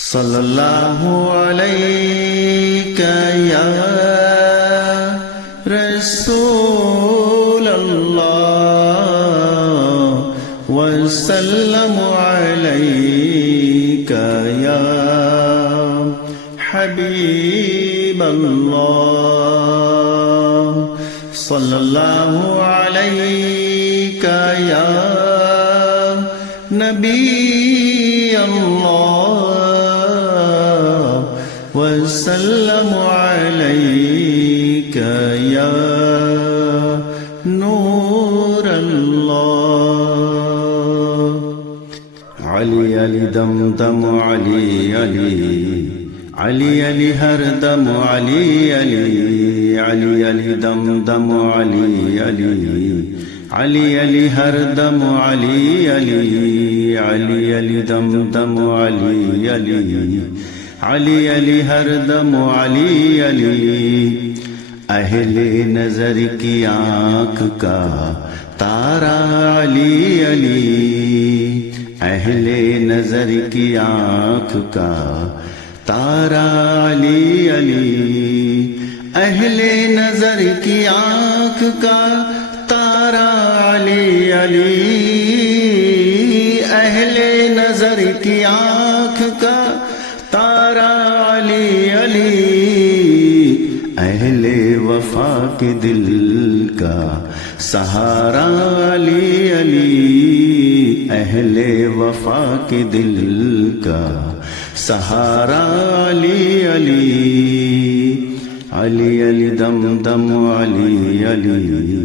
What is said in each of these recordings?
صلی اللہ علیکہ یا رسول اللہ وسلم علیکہ یا حبیب اللہ صلی اللہ علیکہ یا نبی اللہ وسلم علیکہ یا نور اللہ علی علی دم دم علی علی علی علی ہر دم علی علی علی علی دم دم علی علی علی علی ہر دم علی علی علی علی دم دم علی علی علی علی ہر دم علی علی اہل نظر کی آنکھ کا تارا علی علی اہل نظر کی آنکھ کا تارا علی علی اہل نظر کی آنکھ کا تارا علی علی اہل نظر کی آنکھ کا تارا علی علی اہل وفا کے دل کا سہارا علی علی اہل وفا کے دل کا سہارا علی علی علی علی دم دم علی علی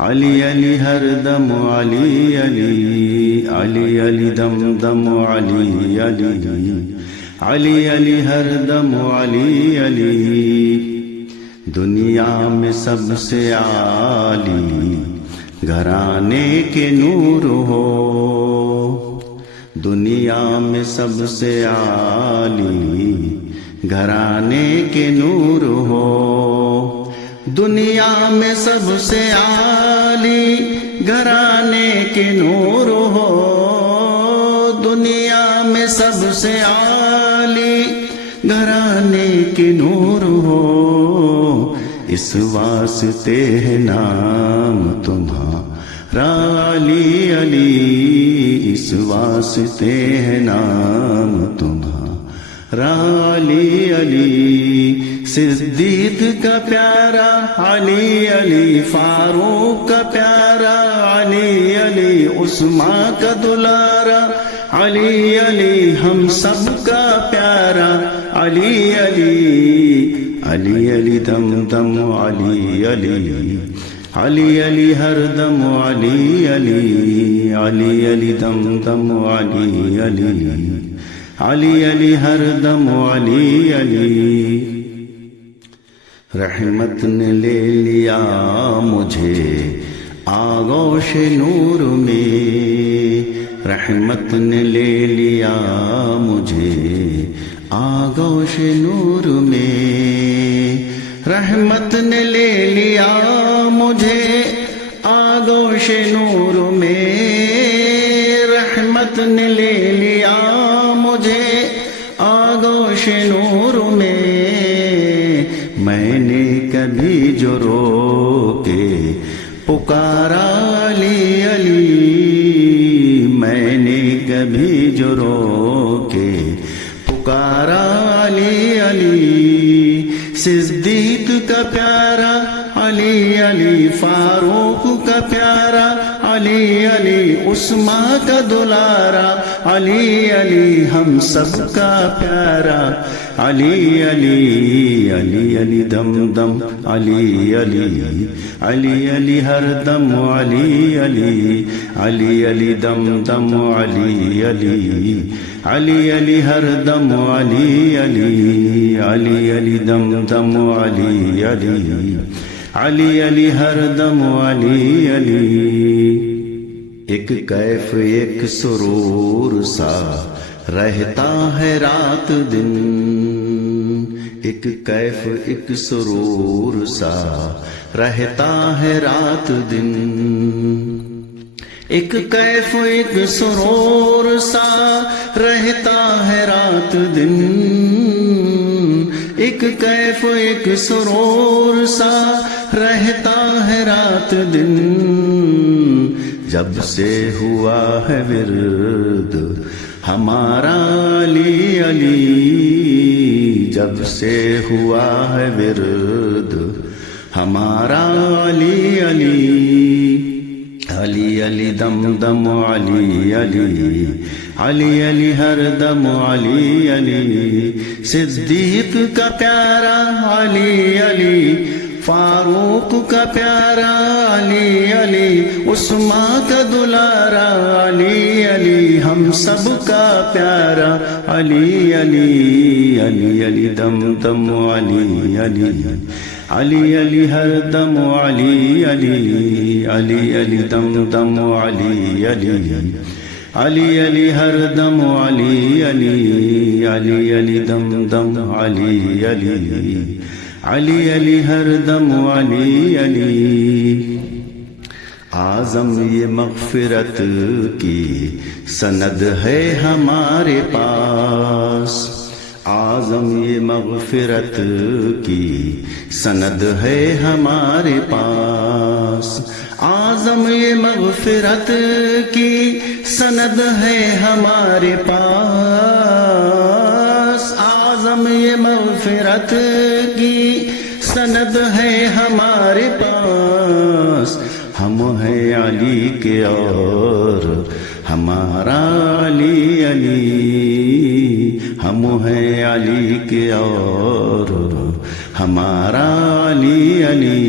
علی علی ہر دم علی علی علی علی دم دم علی علی علی علی ہر دم علی علی دنیا میں سب سے عالی گھرانے کے نور ہو دنیا میں سب سے عالی گھرانے کے نور ہو دنیا میں سب سے عالی گھرانے کے نور ہو دنیا میں سب سے عالی گھرانے کے نور ہو اس واسطے ہے نام تمہارا علی علی اس واسطے ہے نام تمہارا علی علی صدیق کا پیارا علی علی فاروق کا پیارا علی علی عثمان کا دلارا علی علی ہم سب کا پیارا علی علی علی علی دم دم علی علی علی علی ہر دم علی علی علی علی دم دم علی علی علی علی ہر دم علی علی رحمت نے لے لیا مجھے آغوش نور میں رحمت نے لے لیا مجھے آغوش نور میں رحمت نے لے لیا مجھے آغوش نور میں رحمت نے لے لیا مجھے آغوش نور میں میں نے کبھی جو رو کے پکارا علی علی میں نے کبھی جو رو کے پکارا علی علی صدیق کا پیارا علی علی فاروق کا پیارا علی علی عثمان کا دلارا علی علی ہم سب کا پیارا علی علی علی علی دم دم علی علی علی علی ہر دم علی علی علی علی دم دم علی علی علی علی ہر دم علی علی علی علی دم دم علی علی علی علی ہر دم علی علی ایک کیف ایک سرور سا رہتا ہے رات دن ایک کیف ایک سرور سا رہتا ہے رات دن ایک کیف ایک سرور سا رہتا ہے رات دن، ایک کیف ایک سرور سا رہتا ہے رات دن، جب سے ہوا ہے ورد ہمارا علی علی، جب سے ہوا ہے ورد ہمارا علی علی، علی علی دم دم علی علی، علی علی ہر دم علی علی، صدیق کا پیارا علی علی، فاروق کا پیارا علی علی، عثمان کا دلارا علی علی، ہم سب کا پیارا علی علی، علی علی دم دم علی علی، علی علی ہر دم علی علی، علی علی دم دم علی علی، علی علی ہر دم علی علی، علی علی دم دم علی علی، علی علی ہر دم علی علی۔ اعظم یہ مغفرت کی سند ہے ہمارے پاس، اعظم یہ مغفرت کی سند ہے ہمارے پاس، اعظم یہ مغفرت کی سند ہے ہمارے پاس، اعظم یہ مغفرت کی سند ہے ہمارے پاس، ہم ہیں علی کے اور ہمارا علی علی، ہم ہیں علی کے اور ہمارا علی علی،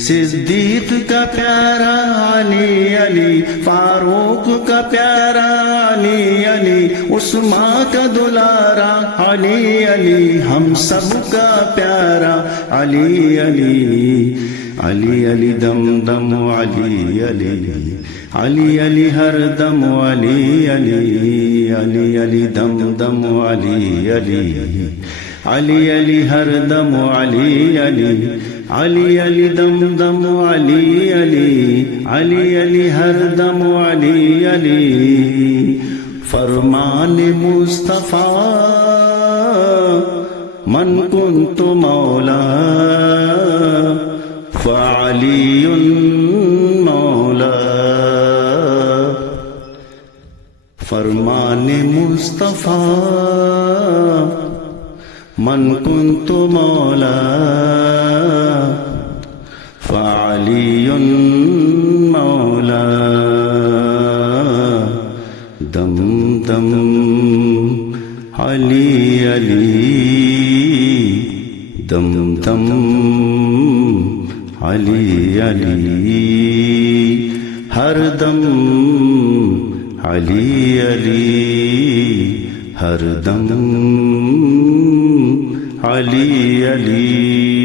صدیق کا پیارا علی علی، فاروق کا پیارا علی علی، عثمان کا دلارا علی علی، ہم سب کا پیارا علی علی، علی علی دم دم علی علی، علی علی ہر دم علی علی، علی علی دم دم علی علی، علی علی ہر دم علی علی، علی علی دم دم علی علی، علی علی ہر دم علی علی، فرمان مصطفیٰ من کنت مولا فعلی مولا، فرمان مصطفیٰ من کنت مولا فعلی مولا، دم دم علی علی، دم دم علی علی، ہر دم علی علی، ہر دم علی علی۔